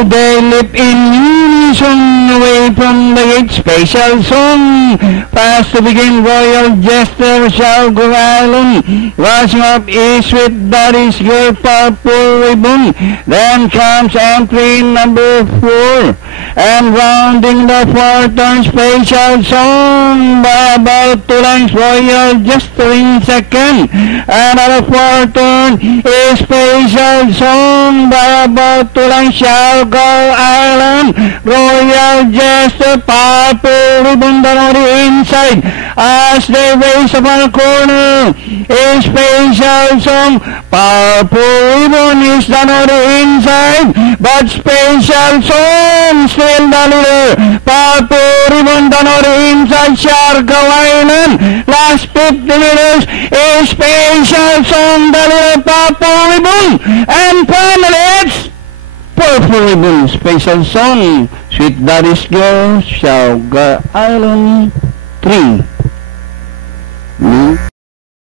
So they leap in unison away from the gate. Special song. Fast to begin. Royal Jester shall go island. Rushing up is with Daddy's girl, Purple Ribbon. Then comes entry number 4. And rounding the fourth turn, special song by about 2 lengths. Royal Jester in second. Another fourth turn is special song by about 2 lengths. Shall go island. Royal Jester, Purple Ribbon down on the inside as they race upon a corner. A special song. Purple Ribbon is down on the inside, but special song still the leader. Purple Ribbon down on the inside. Shall go island. Last 50 meters. A special song the leader. Purple Ribbon. And finally it's Purple Ribbon, special song, Sweet Daddy's Girl, Shall Go Island 3.